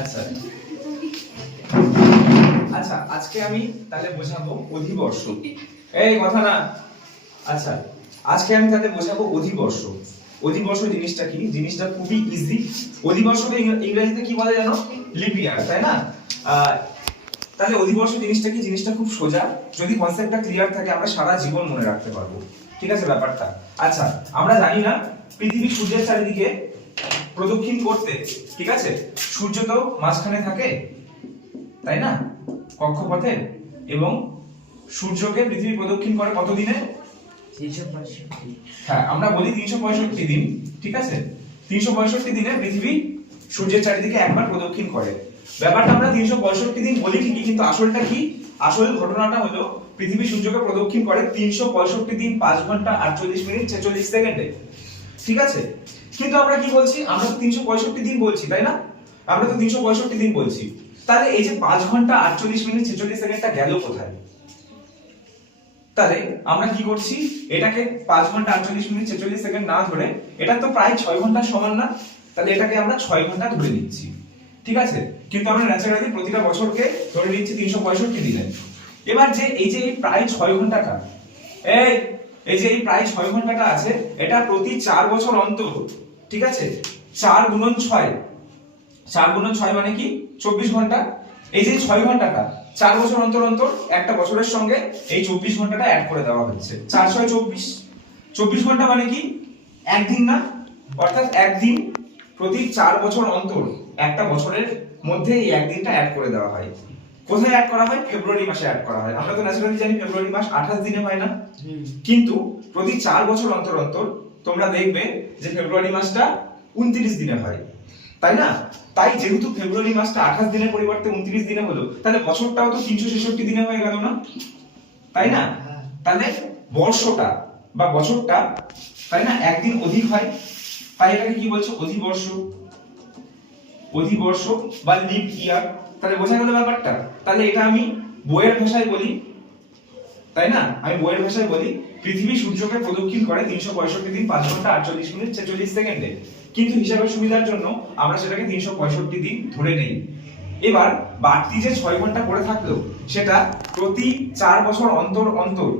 আচ্ছা আচ্ছা আজকে আমি তাহলে বোঝাবো অধিবর্ষ। এই কথা না। আচ্ছা আজকে আমি তাহলে বোঝাবো অধিবর্ষ। অধিবর্ষ জিনিসটা কি? জিনিসটা খুবই ইজি। অধিবর্ষকে ইংরেজিতে কি বলে জানো? লিপ ইয়ার, তাই না? তাহলে অধিবর্ষ জিনিসটা কি? জিনিসটা খুব সোজা। যদি কনসেপ্টটা ক্লিয়ার থাকে আমরা সারা জীবন মনে রাখতে পারবো। ঠিক আছে ব্যাপারটা? আচ্ছা আমরা জানি না পৃথিবী সূর্যের চারিদিকে প্রদক্ষিণ করতে, ঠিক আছে, সূর্য তো মাঝখানে থাকে, তাই না, কক্ষপথে, এবং সূর্যকে পৃথিবী প্রদক্ষিণ করে কত দিনে? 365। হ্যাঁ আমরা বলি 365 দিন, ঠিক আছে। 365 দিনে পৃথিবী সূর্যের চারিদিকে একবার প্রদক্ষিণ করে। ব্যাপারটা আমরা 365 দিন বলি ঠিকই, কিন্তু আসলটা কি? আসল ঘটনাটা হলো পৃথিবী সূর্যকে প্রদক্ষিণ করে 365 দিন 5 ঘন্টা 48 মিনিট 46 সেকেন্ডে, ঠিক আছে। কিন্তু আমরা কি বলছি? আমরা তো 365 দিন বলছি, তাই না? আমরা তো 365 দিন বলছি। তাহলে এই যে 5 ঘন্টা 48 মিনিট 46 সেকেন্ডটা গেল কোথায়? তাহলে আমরা কি করছি? এটাকে 5 ঘন্টা 48 মিনিট 46 সেকেন্ড না ধরে, এটা তো প্রায় 6 ঘন্টার সমান না? তাহলে এটাকে আমরা 6 ঘন্টা ধরে নিচ্ছি, ঠিক আছে। কিন্তু আমরা ন্যাচারালি প্রতিটা বছরকে ধরে নিচ্ছি 365 দিনে। এবার যে এই যে এই প্রায় 6 ঘন্টাটা, এই যে এই প্রায় 6 ঘন্টাটা আছে, এটা প্রতি 4 বছর অন্তর, ঠিক আছে। 4 গুণন 6, 4 গুণন 6 মানে কি? 24 ঘন্টা। এই যে 6 ঘন্টাটা 4 বছর অন্তর অন্তর একটা বছরের সঙ্গে এই 24 ঘন্টাটা অ্যাড করে দেওয়া হচ্ছে। 4 6 24, 24 ঘন্টা মানে কি? একদিন না? অর্থাৎ একদিন প্রতি 4 বছর অন্তর একটা বছরের মধ্যে এই একদিনটা অ্যাড করে দেওয়া হয়। কোথায় অ্যাড করা হয়? ফেব্রুয়ারি মাসে অ্যাড করা হয়। আমরা তো ন্যাচারালি জানি ফেব্রুয়ারি মাস 28 দিনে হয় না? কিন্তু প্রতি 4 বছর অন্তর অন্তর তোমরা দেখবে যে ফেব্রুয়ারি মাসটা 29 দিনে হয়, তাই না? তাই যেহেতু ফেব্রুয়ারি মাসটা 28 দিনের পরিবর্তে 29 দিনে হলো, তাহলে বছরটাও তো 366 দিনে হয়ে গেল না? তাই না? তাহলে বর্ষটা বা বছরটা, তাই না, একদিন অধিক হয়। তাই এটাকে কি বলছো? অধিবর্ষ। অধিবর্ষ বা লিপ ইয়ার। তাহলে বোঝা গেল ব্যাপারটা? তাহলে এটা আমি বইয়ের ভাষায় বলি, তাই না? আমি বইয়ের ভাষায় বলি পৃথিবী সূর্যকে প্রদক্ষিণ করে 365 দিন 5 ঘন্টা 48 মিনিট 46 সেকেন্ডে। কিন্তু হিসাবের সুবিধার জন্য আমরা সেটাকে 365 দিন ধরে নেই। এবার বাড়তি যে 6 ঘন্টা পড়ে থাকলো সেটা প্রতি 4 বছর অন্তর অন্তর,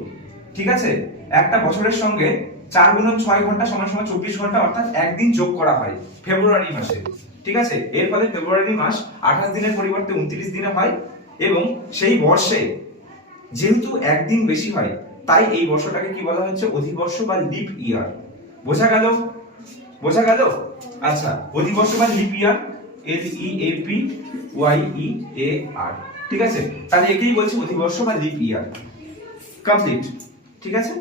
ঠিক আছে, একটা বছরের সঙ্গে 4 গুণন 6 ঘন্টা সমান সমান 24 ঘন্টা, অর্থাৎ একদিন যোগ করা হয় ফেব্রুয়ারি মাসে, ঠিক আছে। এর ফলে ফেব্রুয়ারি মাস 28 দিনের পরিবর্তে 29 দিনে হয়, এবং সেই বর্ষে যেহেতু একদিন বেশি হয় তাই এই বর্ষটাকে কি বলা হচ্ছে? অধিবর্ষ বা লিপ ইয়ার। বোঝা গেল? বোঝা গেল? আচ্ছা অধিবর্ষ বা লিপ ইয়ার, LEAPYEAR, ঠিক আছে। তাহলে একেই বলছি অধিবর্ষ বা লিপ ইয়ার। কমপ্লিট, ঠিক আছে।